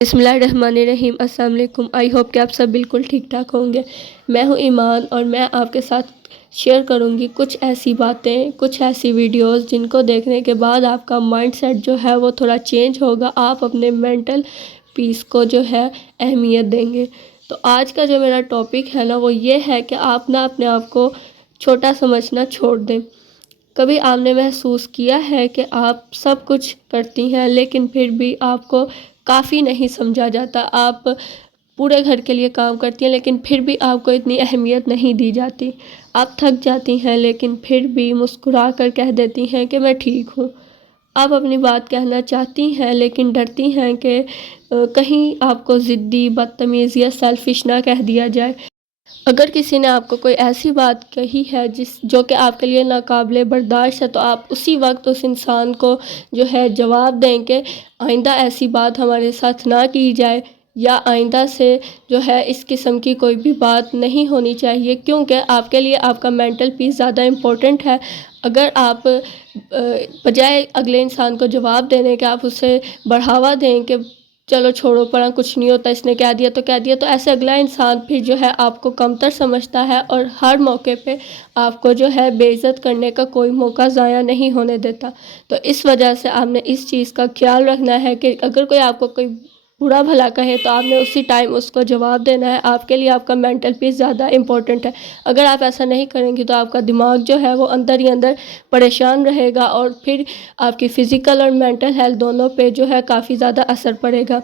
بسم اللہ الرحمن الرحیم۔ السلام علیکم۔ آئی ہوپ کہ آپ سب بالکل ٹھیک ٹھاک ہوں گے۔ میں ہوں ایمان اور میں آپ کے ساتھ شیئر کروں گی کچھ ایسی باتیں، کچھ ایسی ویڈیوز جن کو دیکھنے کے بعد آپ کا مائنڈ سیٹ جو ہے وہ تھوڑا چینج ہوگا، آپ اپنے مینٹل پیس کو جو ہے اہمیت دیں گے۔ تو آج کا جو میرا ٹاپک ہے نا وہ یہ ہے کہ آپ نہ اپنے آپ کو چھوٹا سمجھنا چھوڑ دیں۔ کبھی آپ نے محسوس کیا ہے کہ آپ سب کچھ کرتی ہیں لیکن پھر بھی آپ کو کافی نہیں سمجھا جاتا؟ آپ پورے گھر کے لیے کام کرتی ہیں لیکن پھر بھی آپ کو اتنی اہمیت نہیں دی جاتی۔ آپ تھک جاتی ہیں لیکن پھر بھی مسکرا کر کہہ دیتی ہیں کہ میں ٹھیک ہوں۔ آپ اپنی بات کہنا چاہتی ہیں لیکن ڈرتی ہیں کہ کہیں آپ کو ضدی، بدتمیز یا سیلفش نہ کہہ دیا جائے۔ اگر کسی نے آپ کو کوئی ایسی بات کہی ہے جو کہ آپ کے لیے ناقابل برداشت ہے تو آپ اسی وقت اس انسان کو جو ہے جواب دیں کہ آئندہ ایسی بات ہمارے ساتھ نہ کی جائے، یا آئندہ سے جو ہے اس قسم کی کوئی بھی بات نہیں ہونی چاہیے، کیونکہ آپ کے لیے آپ کا مینٹل پیس زیادہ امپورٹنٹ ہے۔ اگر آپ بجائے اگلے انسان کو جواب دینے کے آپ اسے بڑھاوا دیں کہ چلو چھوڑو پڑا، کچھ نہیں ہوتا، اس نے کہہ دیا تو ایسے اگلا انسان پھر جو ہے آپ کو کمتر سمجھتا ہے اور ہر موقع پہ آپ کو جو ہے بے عزت کرنے کا کوئی موقع ضائع نہیں ہونے دیتا۔ تو اس وجہ سے آپ نے اس چیز کا خیال رکھنا ہے کہ اگر کوئی آپ کو کوئی برا بھلا کہے تو آپ نے اسی ٹائم اس کو جواب دینا ہے۔ آپ کے لیے آپ کا مینٹل پیس زیادہ امپورٹنٹ ہے۔ اگر آپ ایسا نہیں کریں گی تو آپ کا دماغ جو ہے وہ اندر ہی اندر پریشان رہے گا اور پھر آپ کی فزیکل اور مینٹل ہیلتھ دونوں پہ جو ہے کافی زیادہ اثر پڑے گا۔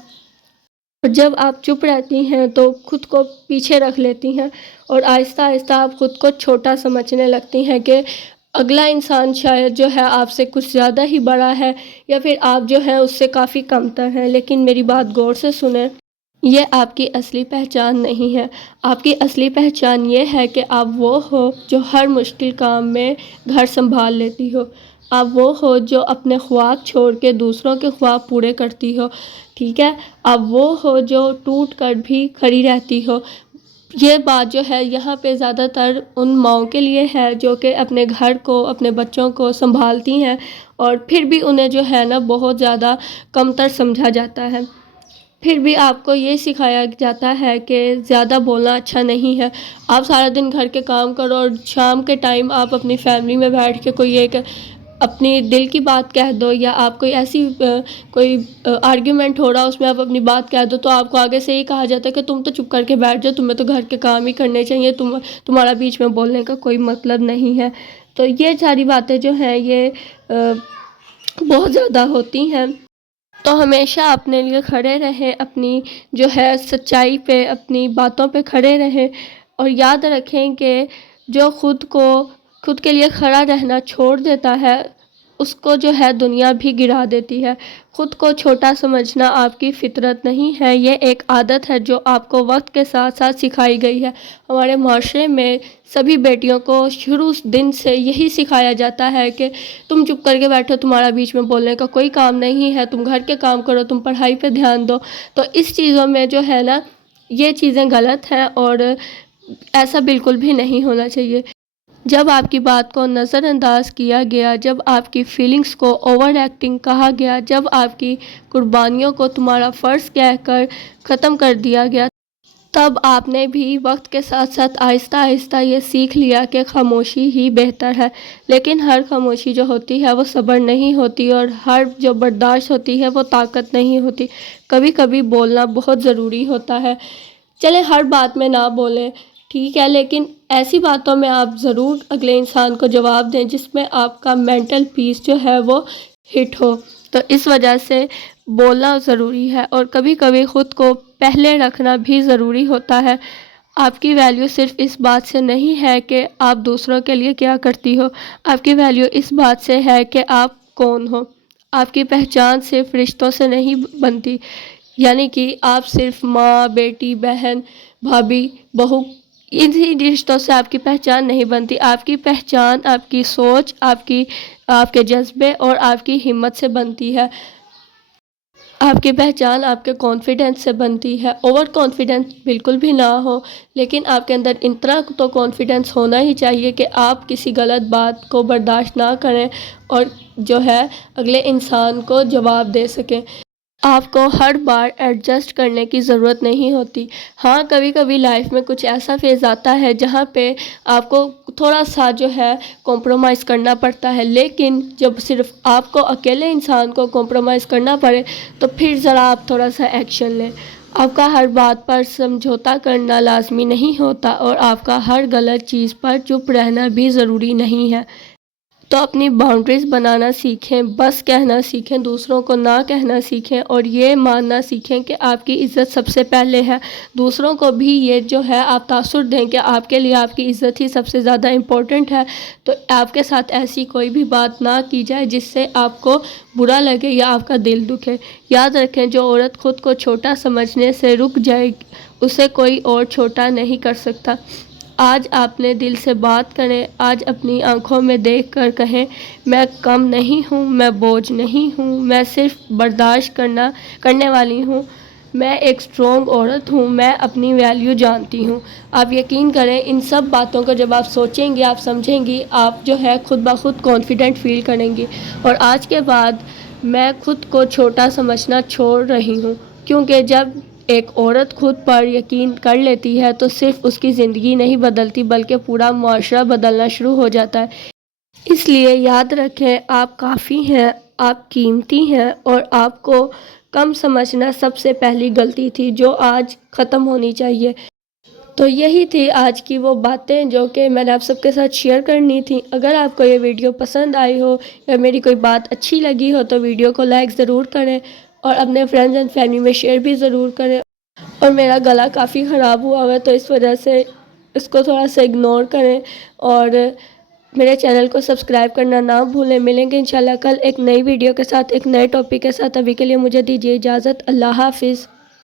جب آپ چپ رہتی ہیں تو خود کو پیچھے رکھ لیتی ہیں اور آہستہ آہستہ آپ خود کو چھوٹا سمجھنے لگتی ہیں کہ اگلا انسان شاید جو ہے آپ سے کچھ زیادہ ہی بڑا ہے، یا پھر آپ جو ہیں اس سے کافی کمتر ہیں۔ لیکن میری بات غور سے سنیں، یہ آپ کی اصلی پہچان نہیں ہے۔ آپ کی اصلی پہچان یہ ہے کہ آپ وہ ہو جو ہر مشکل کام میں گھر سنبھال لیتی ہو۔ آپ وہ ہو جو اپنے خواب چھوڑ کے دوسروں کے خواب پورے کرتی ہو، ٹھیک ہے؟ آپ وہ ہو جو ٹوٹ کر بھی کھڑی رہتی ہو۔ یہ بات جو ہے یہاں پہ زیادہ تر ان ماؤں کے لیے ہے جو کہ اپنے گھر کو، اپنے بچوں کو سنبھالتی ہیں اور پھر بھی انہیں جو ہے نا بہت زیادہ کمتر سمجھا جاتا ہے۔ پھر بھی آپ کو یہ سکھایا جاتا ہے کہ زیادہ بولنا اچھا نہیں ہے۔ آپ سارا دن گھر کے کام کرو اور شام کے ٹائم آپ اپنی فیملی میں بیٹھ کے کوئی ایک اپنی دل کی بات کہہ دو، یا آپ کوئی ایسی کوئی آرگیومنٹ ہو رہا اس میں آپ اپنی بات کہہ دو، تو آپ کو آگے سے یہ کہا جاتا ہے کہ تم تو چپ کر کے بیٹھ جاؤ، تمہیں تو گھر کے کام ہی کرنے چاہیے، تمہارا بیچ میں بولنے کا کوئی مطلب نہیں ہے۔ تو یہ ساری باتیں جو ہیں یہ بہت زیادہ ہوتی ہیں۔ تو ہمیشہ اپنے لیے کھڑے رہیں، اپنی جو ہے سچائی پہ، اپنی باتوں پہ کھڑے رہیں، اور یاد رکھیں کہ جو خود کے لیے کھڑا رہنا چھوڑ دیتا ہے اس کو جو ہے دنیا بھی گرا دیتی ہے۔ خود کو چھوٹا سمجھنا آپ کی فطرت نہیں ہے، یہ ایک عادت ہے جو آپ کو وقت کے ساتھ ساتھ سکھائی گئی ہے۔ ہمارے معاشرے میں سبھی بیٹیوں کو شروع دن سے یہی سکھایا جاتا ہے کہ تم چپ کر کے بیٹھو، تمہارا بیچ میں بولنے کا کوئی کام نہیں ہے، تم گھر کے کام کرو، تم پڑھائی پہ دھیان دو۔ تو اس چیزوں میں جو ہے نا یہ چیزیں غلط ہیں اور ایسا بالکل بھی نہیں ہونا چاہیے۔ جب آپ کی بات کو نظر انداز کیا گیا، جب آپ کی فیلنگز کو اوور ایکٹنگ کہا گیا، جب آپ کی قربانیوں کو تمہارا فرض کہہ کر ختم کر دیا گیا، تب آپ نے بھی وقت کے ساتھ ساتھ آہستہ آہستہ یہ سیکھ لیا کہ خاموشی ہی بہتر ہے۔ لیکن ہر خاموشی جو ہوتی ہے وہ صبر نہیں ہوتی، اور ہر جو برداشت ہوتی ہے وہ طاقت نہیں ہوتی۔ کبھی کبھی بولنا بہت ضروری ہوتا ہے۔ چلیں ہر بات میں نہ بولیں، ٹھیک ہے، لیکن ایسی باتوں میں آپ ضرور اگلے انسان کو جواب دیں جس میں آپ کا مینٹل پیس جو ہے وہ ہٹ ہو۔ تو اس وجہ سے بولنا ضروری ہے، اور کبھی کبھی خود کو پہلے رکھنا بھی ضروری ہوتا ہے۔ آپ کی ویلیو صرف اس بات سے نہیں ہے کہ آپ دوسروں کے لیے کیا کرتی ہو، آپ کی ویلیو اس بات سے ہے کہ آپ کون ہو۔ آپ کی پہچان صرف رشتوں سے نہیں بنتی، یعنی کہ آپ صرف ماں، بیٹی، بہن، بھابھی، بہو، انہی رشتوں سے آپ کی پہچان نہیں بنتی۔ آپ کی پہچان آپ کی سوچ، آپ کے جذبے اور آپ کی ہمت سے بنتی ہے۔ آپ کی پہچان آپ کے کانفیڈنس سے بنتی ہے۔ اوور کانفیڈنس بالکل بھی نہ ہو، لیکن آپ کے اندر اتنا تو کانفیڈنس ہونا ہی چاہیے کہ آپ کسی غلط بات کو برداشت نہ کریں اور جو ہے اگلے انسان کو جواب دے سکیں۔ آپ کو ہر بار ایڈجسٹ کرنے کی ضرورت نہیں ہوتی۔ ہاں، کبھی کبھی لائف میں کچھ ایسا فیز آتا ہے جہاں پہ آپ کو تھوڑا سا جو ہے کمپرومائز کرنا پڑتا ہے، لیکن جب صرف آپ کو اکیلے انسان کو کمپرومائز کرنا پڑے تو پھر ذرا آپ تھوڑا سا ایکشن لیں۔ آپ کا ہر بات پر سمجھوتا کرنا لازمی نہیں ہوتا، اور آپ کا ہر غلط چیز پر چپ رہنا بھی ضروری نہیں ہے۔ تو اپنی باؤنڈریز بنانا سیکھیں، بس کہنا سیکھیں، دوسروں کو نہ کہنا سیکھیں، اور یہ ماننا سیکھیں کہ آپ کی عزت سب سے پہلے ہے۔ دوسروں کو بھی یہ جو ہے آپ تاثر دیں کہ آپ کے لیے آپ کی عزت ہی سب سے زیادہ امپورٹنٹ ہے، تو آپ کے ساتھ ایسی کوئی بھی بات نہ کی جائے جس سے آپ کو برا لگے یا آپ کا دل دکھے۔ یاد رکھیں، جو عورت خود کو چھوٹا سمجھنے سے رک جائے اسے کوئی اور چھوٹا نہیں کر سکتا۔ آج اپنے دل سے بات کریں، آج اپنی آنکھوں میں دیکھ کر کہیں، میں کم نہیں ہوں، میں بوجھ نہیں ہوں، میں صرف برداشت کرنے والی ہوں، میں ایک اسٹرانگ عورت ہوں، میں اپنی ویلیو جانتی ہوں۔ آپ یقین کریں، ان سب باتوں کو جب آپ سوچیں گی، آپ سمجھیں گی، آپ جو ہے خود بخود کانفیڈنٹ فیل کریں گی۔ اور آج کے بعد میں خود کو چھوٹا سمجھنا چھوڑ رہی ہوں، کیونکہ جب ایک عورت خود پر یقین کر لیتی ہے تو صرف اس کی زندگی نہیں بدلتی بلکہ پورا معاشرہ بدلنا شروع ہو جاتا ہے۔ اس لیے یاد رکھیں، آپ کافی ہیں، آپ قیمتی ہیں، اور آپ کو کم سمجھنا سب سے پہلی غلطی تھی جو آج ختم ہونی چاہیے۔ تو یہی تھی آج کی وہ باتیں جو کہ میں نے آپ سب کے ساتھ شیئر کرنی تھی۔ اگر آپ کو یہ ویڈیو پسند آئی ہو یا میری کوئی بات اچھی لگی ہو تو ویڈیو کو لائک ضرور کریں، اور اپنے فرینڈز اینڈ فیملی میں شیئر بھی ضرور کریں۔ اور میرا گلا کافی خراب ہوا ہے تو اس وجہ سے اس کو تھوڑا سا اگنور کریں، اور میرے چینل کو سبسکرائب کرنا نہ بھولیں۔ ملیں گے انشاءاللہ کل ایک نئی ویڈیو کے ساتھ، ایک نئے ٹاپک کے ساتھ۔ ابھی کے لیے مجھے دیجیے اجازت۔ اللہ حافظ۔